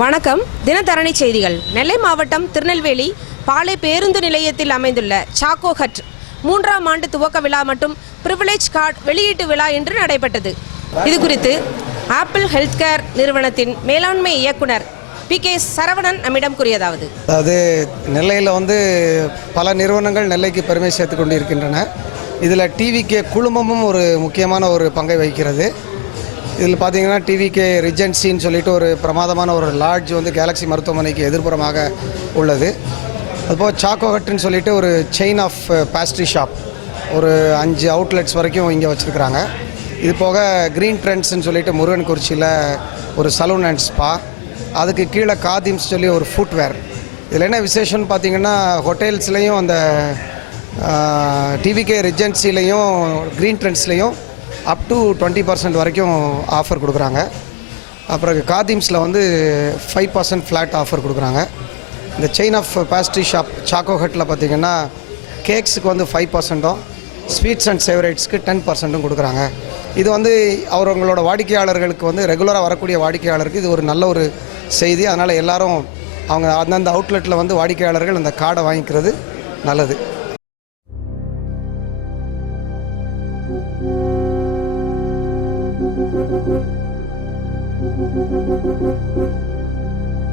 வணக்கம். தினத்தரணி செய்திகள். நெல்லை மாவட்டம் திருநெல்வேலி பாளை பேருந்து நிலையத்தில் அமைந்துள்ள சாக்கோ ஹட் 3ஆம் ஆண்டு துவக்க விழா மற்றும் பிரிவிலேஜ் கார்டு வெளியீட்டு விழா இன்று நடைபெற்றது. இது குறித்து ஆப்பிள் ஹெல்த் கேர் நிறுவனத்தின் மேலாண்மை இயக்குனர் PK சரவணன் நம்மிடம் கூறியதாவது: அதாவது நெல்லையில் பல நிறுவனங்கள் நெல்லைக்கு பெருமை சேர்த்து கொண்டு இருக்கின்றன. இதில் TVK குழுமமும் ஒரு முக்கியமான ஒரு பங்கை வகிக்கிறது. இதில் பார்த்தீங்கன்னா TVK ரிஜென்சின்னு சொல்லிட்டு ஒரு பிரமாதமான ஒரு லாட்ஜ் கேலக்ஸி மருத்துவமனைக்கு எதிர்ப்புறமாக உள்ளது. அதுபோல் சாக்கோ ஹட்டுன்னு சொல்லிட்டு ஒரு செயின் ஆஃப் பேஸ்ட்ரி ஷாப் ஒரு 5 அவுட்லெட்ஸ் வரைக்கும் இங்கே வச்சுருக்கிறாங்க. இது போக க்ரீன் ட்ரெண்ட்ஸ்ன்னு சொல்லிட்டு முருகன்குறிச்சியில் ஒரு சலூன் அண்ட் ஸ்பா, அதுக்கு கீழே காதிம்ஸ் சொல்லி ஒரு ஃபுட்வேர். இதில் என்ன விசேஷம்னு பார்த்தீங்கன்னா, ஹோட்டல்ஸ்லேயும் அந்த TVK ரிஜென்சிலையும் க்ரீன் ட்ரெண்ட்ஸ்லேயும் அப் டு 20% வரைக்கும் ஆஃபர் கொடுக்குறாங்க. அப்புறம் காதிம்ஸில் 5% ஃப்ளாட் ஆஃபர் கொடுக்குறாங்க. இந்த chain of pastry shop Choco ஹட்டில் பார்த்திங்கன்னா கேக்ஸுக்கு 5%, ஸ்வீட்ஸ் அண்ட் சேவரேட்ஸ்க்கு 10% கொடுக்குறாங்க. இது அவங்களோட வாடிக்கையாளர்களுக்கு ரெகுலராக வரக்கூடிய வாடிக்கையாளருக்கு இது ஒரு நல்ல ஒரு செய்தி. அதனால் எல்லோரும் அவங்க அந்தந்த அவுட்லெட்டில் வாடிக்கையாளர்கள் அந்த கார்டை வாங்கிக்கிறது நல்லது. Thank you.